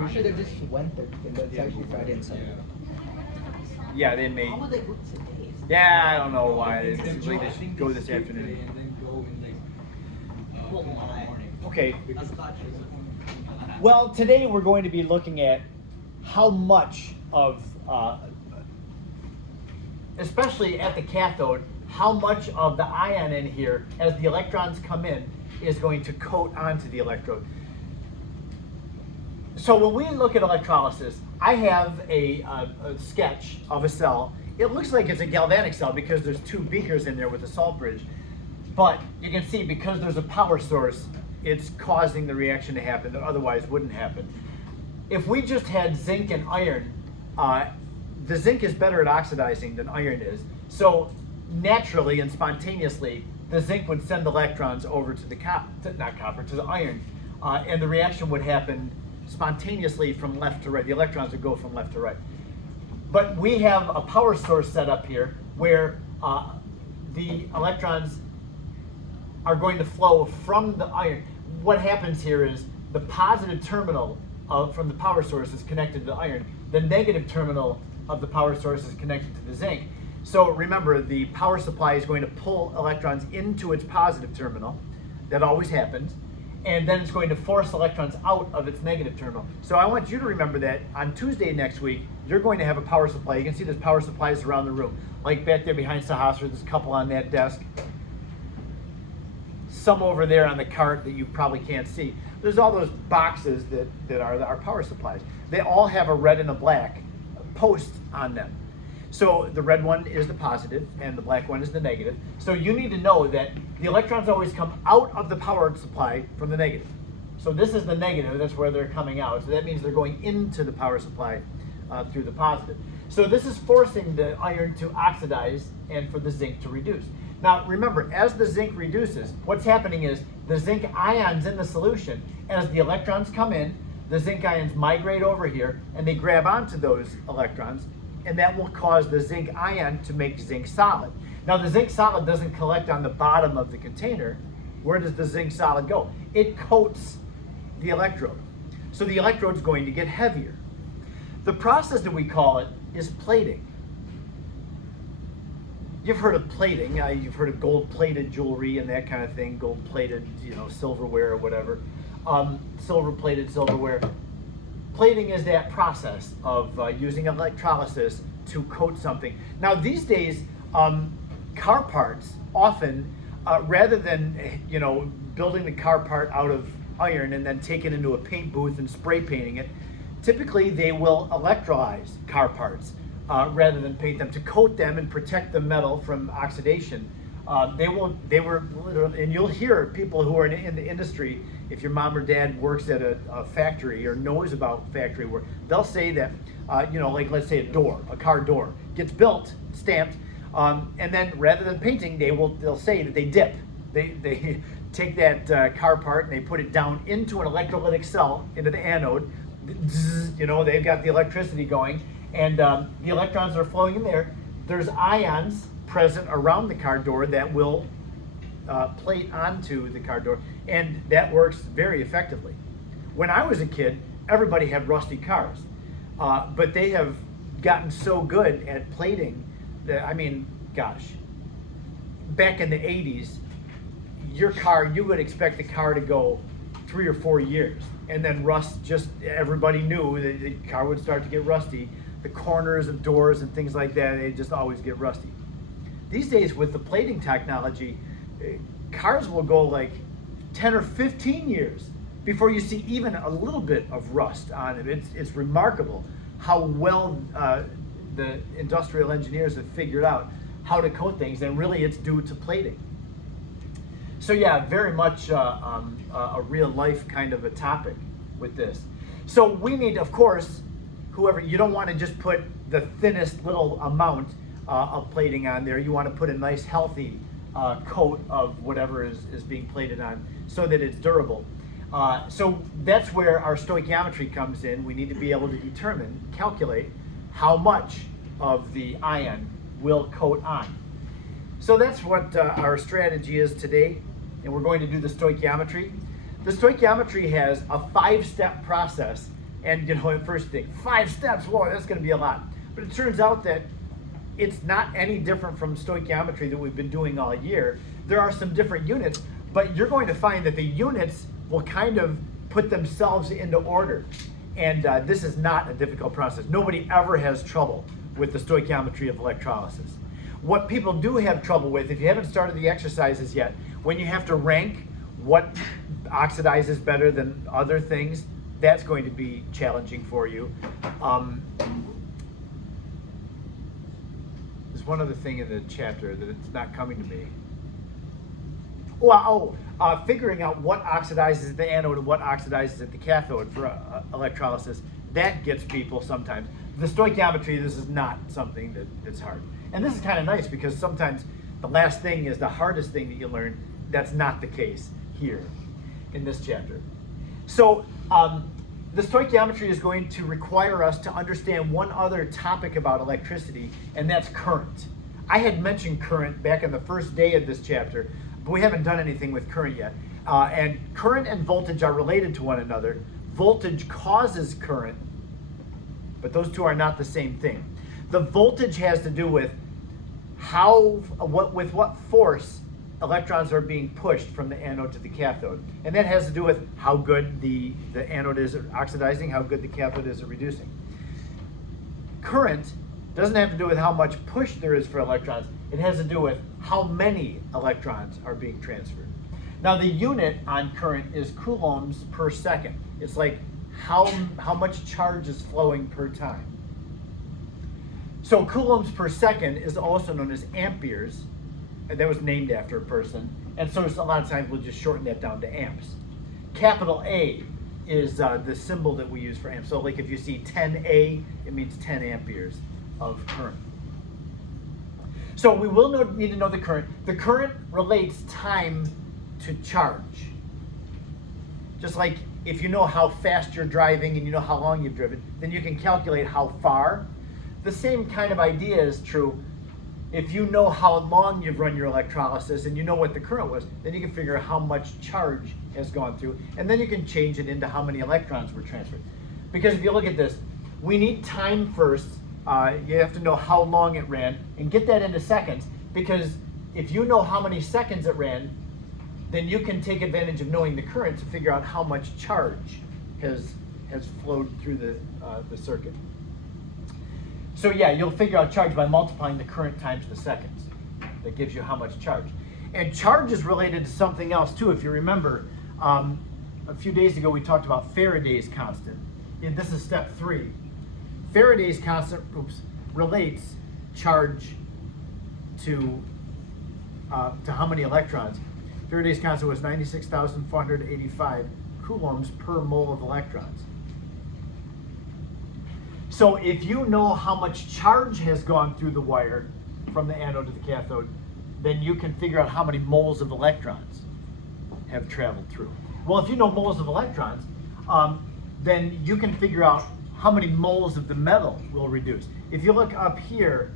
pretty sure they just went there and it's actually Friday and Sunday. Yeah, they may. How would they go today? Yeah, I don't know why. It seems like they should go this afternoon. Well, why? Okay. That's not true. Well, today we're going to be looking at how much of, especially at the cathode, how much of the ion in here, as the electrons come in, is going to coat onto the electrode. So when we look at electrolysis, I have a sketch of a cell. It looks like it's a galvanic cell because there's two beakers in there with a salt bridge. But you can see because there's a power source, it's causing the reaction to happen that otherwise wouldn't happen. If we just had zinc and iron, the zinc is better at oxidizing than iron is. So naturally and spontaneously, the zinc would send electrons over to the to the iron, and the reaction would happen spontaneously from left to right. The electrons would go from left to right. But we have a power source set up here where the electrons are going to flow from the iron. What happens here is the positive terminal from the power source is connected to the iron. The negative terminal of the power source is connected to the zinc. So remember, the power supply is going to pull electrons into its positive terminal. That always happens. And then it's going to force electrons out of its negative terminal. So I want you to remember that on Tuesday next week, you're going to have a power supply. You can see there's power supplies around the room. Like back there behind Sahasra, there's a couple on that desk. Some over there on the cart that you probably can't see. There's all those boxes that are our power supplies. They all have a red and a black post on them. So the red one is the positive and the black one is the negative. So you need to know that the electrons always come out of the power supply from the negative. So this is the negative, that's where they're coming out. So that means they're going into the power supply through the positive. So this is forcing the iron to oxidize and for the zinc to reduce. Now remember, as the zinc reduces, what's happening is the zinc ions in the solution, as the electrons come in, the zinc ions migrate over here and they grab onto those electrons, and that will cause the zinc ion to make zinc solid. Now the zinc solid doesn't collect on the bottom of the container. Where does the zinc solid go? It coats the electrode. So the electrode's going to get heavier. The process that we call it is plating. You've heard of plating. You've heard of gold-plated jewelry and that kind of thing. Gold-plated, silverware or whatever. Silver-plated silverware. Plating is that process of using electrolysis to coat something. Now these days, car parts often, rather than building the car part out of iron and then take it into a paint booth and spray painting it, typically they will electrolyze car parts rather than paint them to coat them and protect the metal from oxidation. They were literally, and you'll hear people who are in the industry, if your mom or dad works at a factory or knows about factory work, they'll say that, like let's say a car door gets built, stamped, and then rather than painting, they'll say that they dip. They take that car part and they put it down into an electrolytic cell, into the anode. They've got the electricity going, and the electrons are flowing in there. There's ions present around the car door that will plate onto the car door, and that works very effectively. When I was a kid, everybody had rusty cars, but they have gotten so good at plating that, back in the 80s, you would expect the car to go 3 or 4 years, and then rust, everybody knew that the car would start to get rusty. The corners of doors and things like that, they just always get rusty. These days with the plating technology, cars will go like 10 or 15 years before you see even a little bit of rust on it. It's remarkable how well the industrial engineers have figured out how to coat things, and really it's due to plating. So yeah, very much a real life kind of a topic with this. So we need, of course, you don't want to just put the thinnest little amount of plating on there. You want to put a nice healthy coat of whatever is being plated on so that it's durable. So that's where our stoichiometry comes in. We need to be able to calculate how much of the ion will coat on. So that's what our strategy is today, and we're going to do the stoichiometry. The stoichiometry has a 5-step process And at first you think 5 steps, whoa, that's going to be a lot. But it turns out that it's not any different from stoichiometry that we've been doing all year. There are some different units, but you're going to find that the units will kind of put themselves into order. And this is not a difficult process. Nobody ever has trouble with the stoichiometry of electrolysis. What people do have trouble with, if you haven't started the exercises yet, when you have to rank what oxidizes better than other things, that's going to be challenging for you. There's one other thing in the chapter that it's not coming to me. Figuring out what oxidizes at the anode and what oxidizes at the cathode for electrolysis, that gets people sometimes. The stoichiometry, this is not something that's hard. And this is kind of nice because sometimes the last thing is the hardest thing that you learn. That's not the case here in this chapter. So the stoichiometry is going to require us to understand one other topic about electricity, and that's current. I had mentioned current back in the first day of this chapter, but we haven't done anything with current yet. And current and voltage are related to one another. Voltage causes current, but those two are not the same thing. The voltage has to do with with what force electrons are being pushed from the anode to the cathode. And that has to do with how good the anode is at oxidizing, how good the cathode is at reducing. Current doesn't have to do with how much push there is for electrons. It has to do with how many electrons are being transferred. Now the unit on current is coulombs per second. It's like how much charge is flowing per time. So coulombs per second is also known as amperes. And that was named after a person. And so a lot of times we'll just shorten that down to amps. Capital A is the symbol that we use for amps. So like if you see 10A, it means 10 amperes of current. So we will need to know the current. The current relates time to charge. Just like if you know how fast you're driving and you know how long you've driven, then you can calculate how far. The same kind of idea is true. If you know how long you've run your electrolysis and you know what the current was, then you can figure out how much charge has gone through, and then you can change it into how many electrons were transferred. Because if you look at this, we need time first. You have to know how long it ran and get that into seconds, because if you know how many seconds it ran, then you can take advantage of knowing the current to figure out how much charge has flowed through the circuit. So yeah, you'll figure out charge by multiplying the current times the seconds. That gives you how much charge. And charge is related to something else too. If you remember, a few days ago we talked about Faraday's constant. And this is step 3. Faraday's constant relates charge to how many electrons. Faraday's constant was 96,485 coulombs per mole of electrons. So if you know how much charge has gone through the wire from the anode to the cathode, then you can figure out how many moles of electrons have traveled through. Well, if you know moles of electrons, then you can figure out how many moles of the metal will reduce. If you look up here,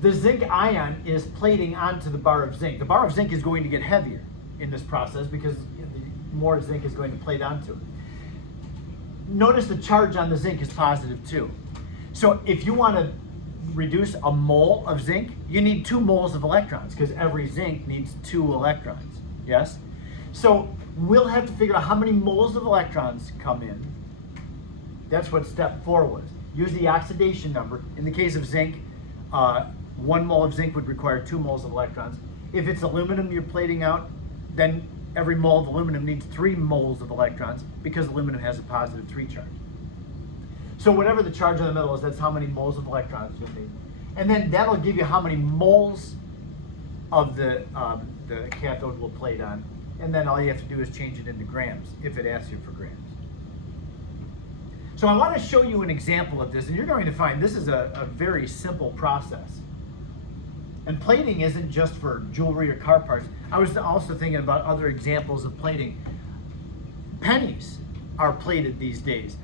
the zinc ion is plating onto the bar of zinc. The bar of zinc is going to get heavier in this process because more zinc is going to plate onto it. Notice the charge on the zinc is positive too. So if you want to reduce a mole of zinc, you need 2 moles of electrons because every zinc needs 2 electrons, yes? So we'll have to figure out how many moles of electrons come in. That's what step 4 was. Use the oxidation number. In the case of zinc, 1 mole of zinc would require 2 moles of electrons. If it's aluminum you're plating out, then every mole of aluminum needs 3 moles of electrons because aluminum has a positive 3 charge. So whatever the charge on the metal is, that's how many moles of electrons you'll need. And then that'll give you how many moles of the cathode will plate on. And then all you have to do is change it into grams if it asks you for grams. So I want to show you an example of this, and you're going to find this is a very simple process. And plating isn't just for jewelry or car parts. I was also thinking about other examples of plating. Pennies are plated these days.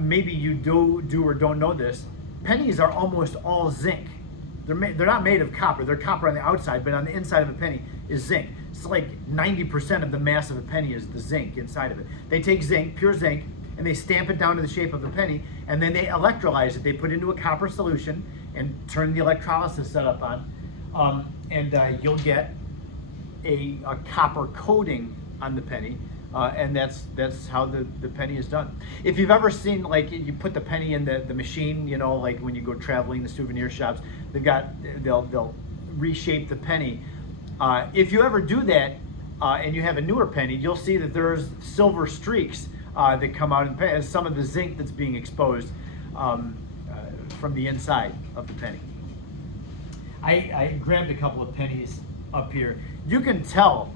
Maybe you do or don't know this. Pennies are almost all zinc. They're not made of copper. They're copper on the outside, but on the inside of a penny is zinc. It's like 90% of the mass of a penny is the zinc inside of it. They take zinc, pure zinc, and they stamp it down to the shape of a penny, and then they electrolyze it. They put it into a copper solution and turn the electrolysis setup on, and you'll get a copper coating on the penny, and that's how the penny is done. If you've ever seen, like, you put the penny in the machine, you know, like when you go traveling the souvenir shops, they'll reshape the penny. If you ever do that, and you have a newer penny, you'll see that there's silver streaks that come out as some of the zinc that's being exposed from the inside of the penny. I grabbed a couple of pennies up here. You can tell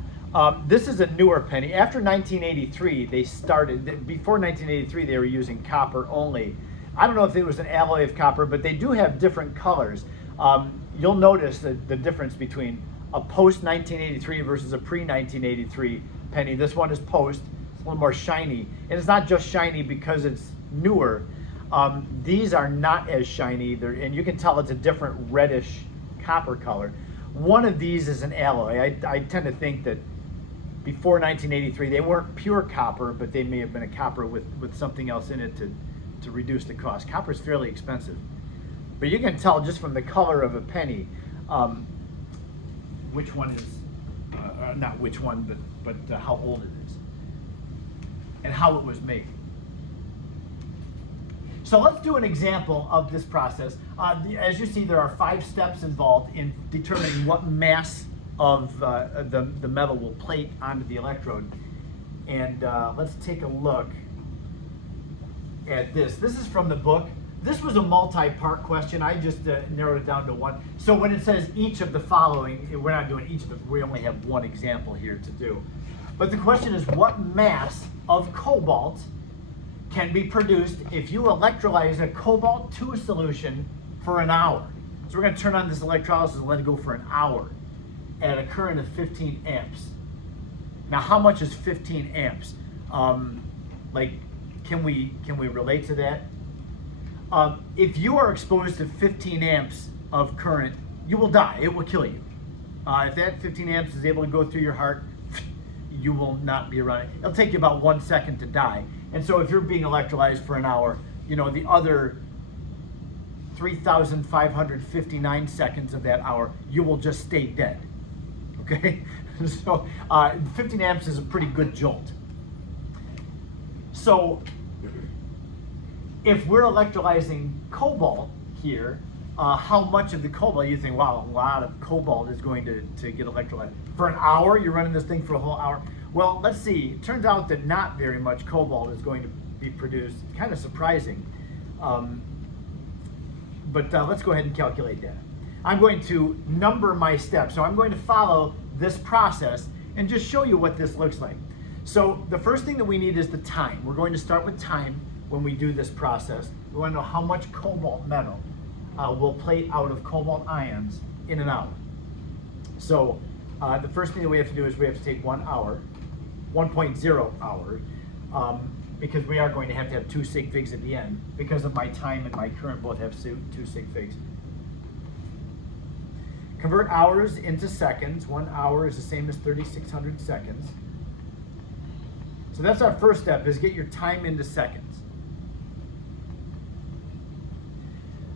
this is a newer penny. After 1983, they started. Before 1983, they were using copper only. I don't know if it was an alloy of copper, but they do have different colors. You'll notice the difference between a post 1983 versus a pre 1983 penny. This one is post. It's a little more shiny, and it's not just shiny because it's newer. These are not as shiny, and you can tell it's a different reddish copper color. One of these is an alloy. I tend to think that before 1983 they weren't pure copper, but they may have been a copper with something else in it to reduce the cost. Copper is fairly expensive, but you can tell just from the color of a penny which one is not which one, but how old it is and how it was made. So let's do an example of this process. As you see, there are 5 steps involved in determining what mass of the metal will plate onto the electrode. And let's take a look at this. This is from the book. This was a multi-part question. I just narrowed it down to one. So when it says each of the following, we're not doing each of it. We only have one example here to do. But the question is, what mass of cobalt can be produced if you electrolyze a cobalt-2 solution for an hour? So we're going to turn on this electrolysis and let it go for an hour at a current of 15 amps. Now, how much is 15 amps? Can we relate to that? If you are exposed to 15 amps of current, you will die. It will kill you. If that 15 amps is able to go through your heart, you will not be around it. It'll take you about 1 second to die. And so if you're being electrolyzed for an hour, you know, the other 3,559 seconds of that hour, you will just stay dead. Okay? So 15 amps is a pretty good jolt. So if we're electrolyzing cobalt here, how much of the cobalt, you think, wow, a lot of cobalt is going to get electrolyzed. For an hour, you're running this thing for a whole hour. Well, let's see. It turns out that not very much cobalt is going to be produced. Kind of surprising. But let's go ahead and calculate that. I'm going to number my steps. So I'm going to follow this process and just show you what this looks like. So the first thing that we need is the time. We're going to start with time when we do this process. We want to know how much cobalt metal will plate out of cobalt ions in an hour. So the first thing that we have to do is we have to take 1 hour, 1.0 hour, because we are going to have 2 sig figs at the end. Because of my time and my current both have 2 sig figs. Convert hours into seconds. 1 hour is the same as 3,600 seconds. So that's our first step, is get your time into seconds.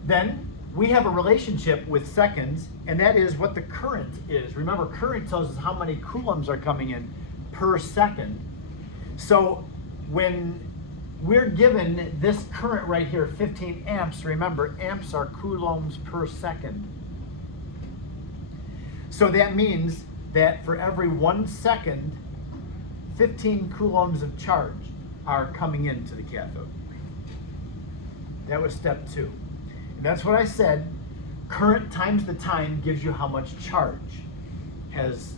Then we have a relationship with seconds, and that is what the current is. Remember, current tells us how many coulombs are coming in per second. So when we're given this current right here, 15 amps, remember, amps are coulombs per second. So that means that for every 1 second, 15 coulombs of charge are coming into the cathode. That was step 2. And that's what I said. Current times the time gives you how much charge has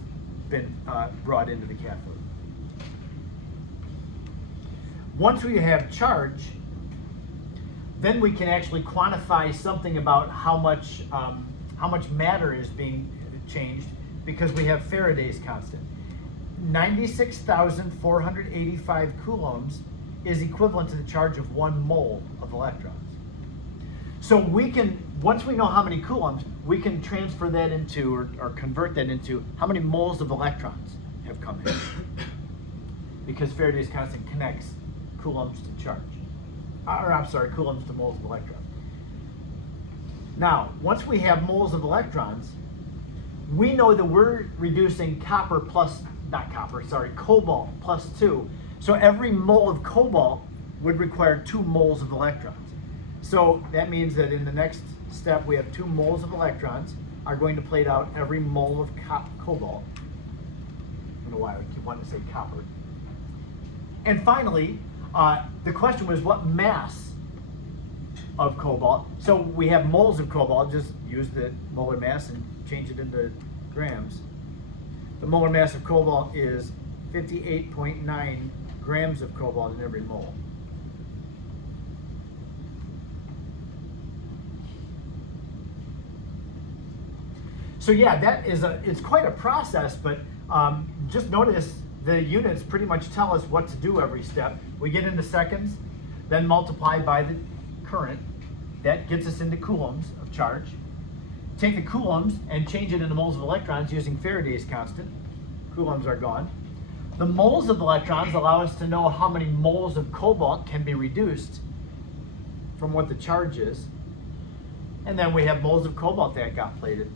been brought into the cathode. Once we have charge, then we can actually quantify something about how much matter is being changed, because we have Faraday's constant. 96,485 coulombs is equivalent to the charge of 1 mole of electrons. So we can, once we know how many coulombs, we can transfer that into, or convert that into, how many moles of electrons have come in. Because Faraday's constant connects coulombs to charge. Or I'm sorry, coulombs to moles of electrons. Now, once we have moles of electrons, we know that we're reducing cobalt plus 2. So every mole of cobalt would require 2 moles of electrons. So that means that in the next step, we have 2 moles of electrons are going to plate out every mole of cobalt. I don't know why I keep wanting to say copper. And finally, the question was what mass of cobalt. So we have moles of cobalt, just use the molar mass and change it into grams. The molar mass of cobalt is 58.9 grams of cobalt in every mole. So yeah, it's quite a process, but just notice the units pretty much tell us what to do every step. We get into seconds, then multiply by the current. That gets us into coulombs of charge. Take the coulombs and change it into moles of electrons using Faraday's constant. Coulombs are gone. The moles of electrons allow us to know how many moles of cobalt can be reduced from what the charge is. And then we have moles of cobalt that got plated.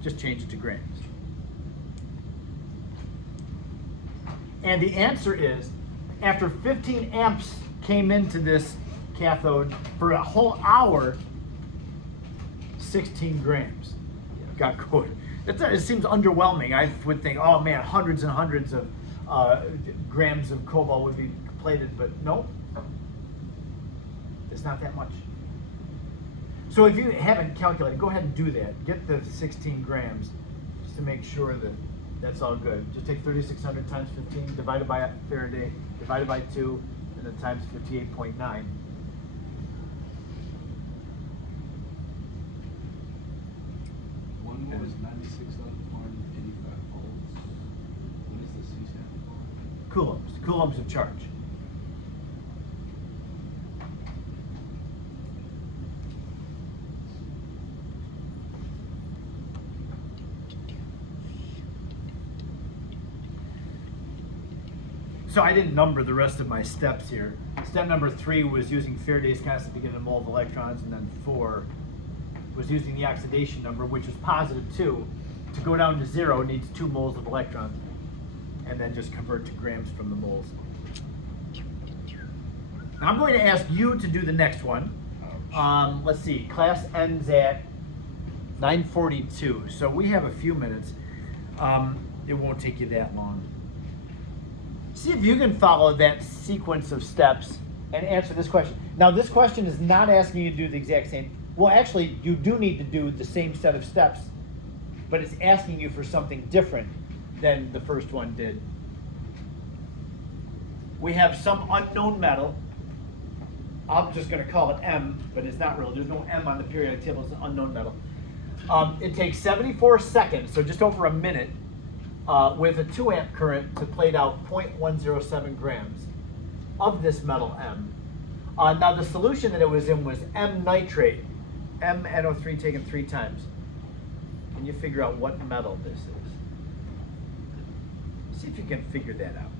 Just change it to grams. And the answer is, after 15 amps came into this cathode for a whole hour, 16 grams got coated. It seems underwhelming. I would think, oh man, hundreds and hundreds of grams of cobalt would be plated, but no, it's not that much. So if you haven't calculated, go ahead and do that. Get the 16 grams just to make sure that that's all good. Just take 3,600 times 15, divided by Faraday, divided by 2, and then times 58.9. One mole is 96,485 volts. What is the C stand for? Coulombs of charge. So I didn't number the rest of my steps here. Step number 3 was using Faraday's constant to get a mole of electrons, and then 4 was using the oxidation number, which is positive 2. To go down to 0, it needs 2 moles of electrons, and then just convert to grams from the moles. Now I'm going to ask you to do the next one. Let's see, class ends at 9:42, so we have a few minutes. It won't take you that long. See if you can follow that sequence of steps and answer this question. Now, this question is not asking you to do the exact same. Well, actually, you do need to do the same set of steps, but it's asking you for something different than the first one did. We have some unknown metal. I'm just going to call it M, but it's not real. There's no M on the periodic table. It's an unknown metal. It takes 74 seconds, so just over a minute, with a 2 amp current to plate out 0.107 grams of this metal M. Now the solution that it was in was M nitrate, MnO3 taken 3 times. Can you figure out what metal this is? See if you can figure that out.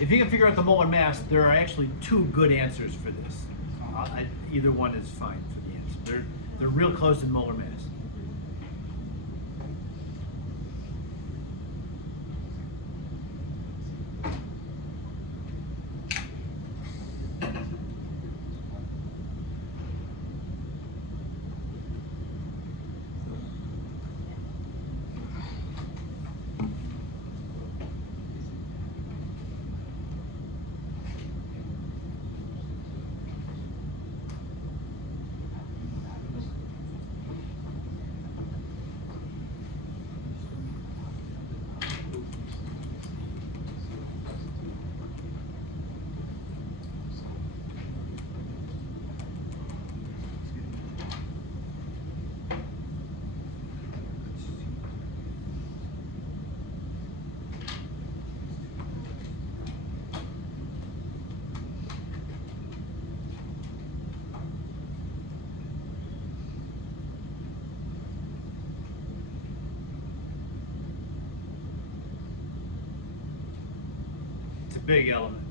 If you can figure out the molar mass, there are actually two good answers for this. Either one is fine for the answer. They're real close in molar mass. It's a big element.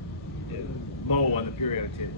Mo on the periodic table.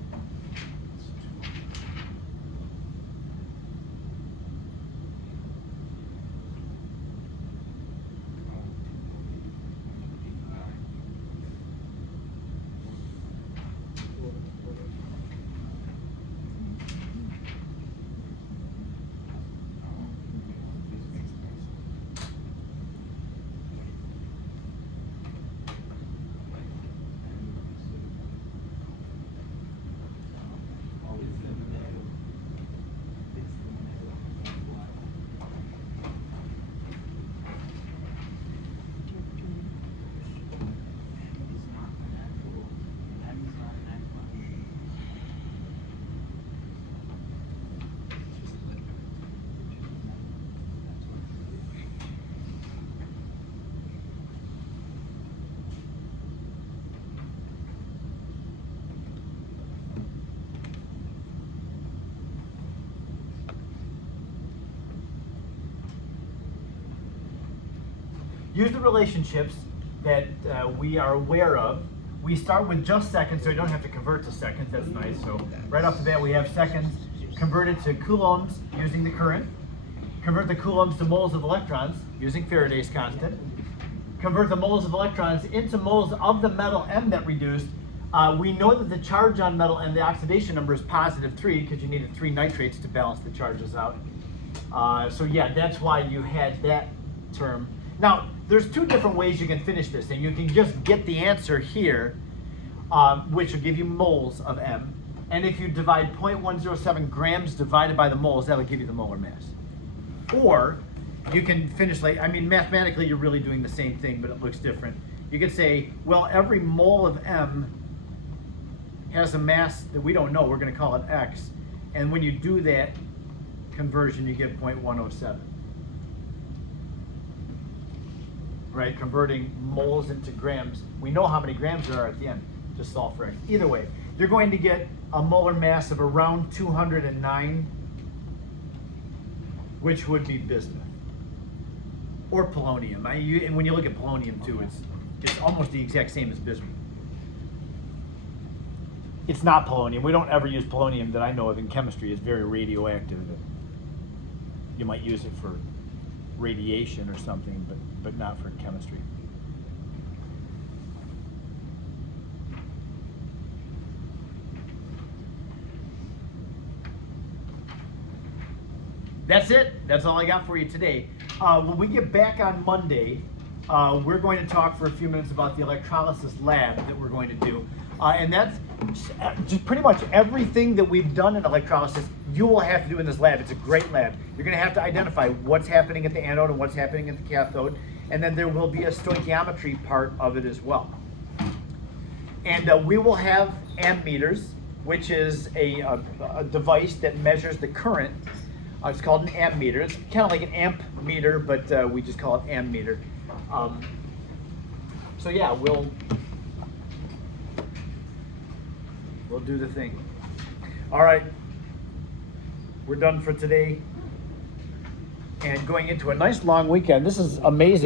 Use the relationships that we are aware of. We start with just seconds, so we don't have to convert to seconds. That's nice. So right off the bat, we have seconds converted to coulombs using the current. Convert the coulombs to moles of electrons using Faraday's constant. Convert the moles of electrons into moles of the metal M that reduced. We know that the charge on metal M, the oxidation number is +3 because you needed 3 nitrates to balance the charges out. So yeah, that's why you had that term. Now, there's 2 different ways you can finish this, and you can just get the answer here, which will give you moles of M. And if you divide 0.107 grams divided by the moles, that'll give you the molar mass. Or you can finish like, I mean, mathematically you're really doing the same thing, but it looks different. You could say, well, every mole of M has a mass that we don't know, we're going to call it X. And when you do that conversion, you get 0.107. Right, converting moles into grams. We know how many grams there are at the end. Just solve for X. Either way, you're going to get a molar mass of around 209, which would be bismuth or polonium. And when you look at polonium too, it's almost the exact same as bismuth. It's not polonium. We don't ever use polonium that I know of in chemistry. It's very radioactive. You might use it for radiation or something, but not for chemistry. That's it. That's all I got for you today. When we get back on Monday, we're going to talk for a few minutes about the electrolysis lab that we're going to do. And that's just pretty much everything that we've done in electrolysis you will have to do in this lab. It's a great lab. You're going to have to identify what's happening at the anode and what's happening at the cathode. And then there will be a stoichiometry part of it as well. And we will have ammeters, which is a device that measures the current. It's called an ammeter. It's kind of like an amp meter, but we just call it ammeter. So yeah, we'll do the thing. All right, we're done for today. And going into a nice long weekend. This is amazing.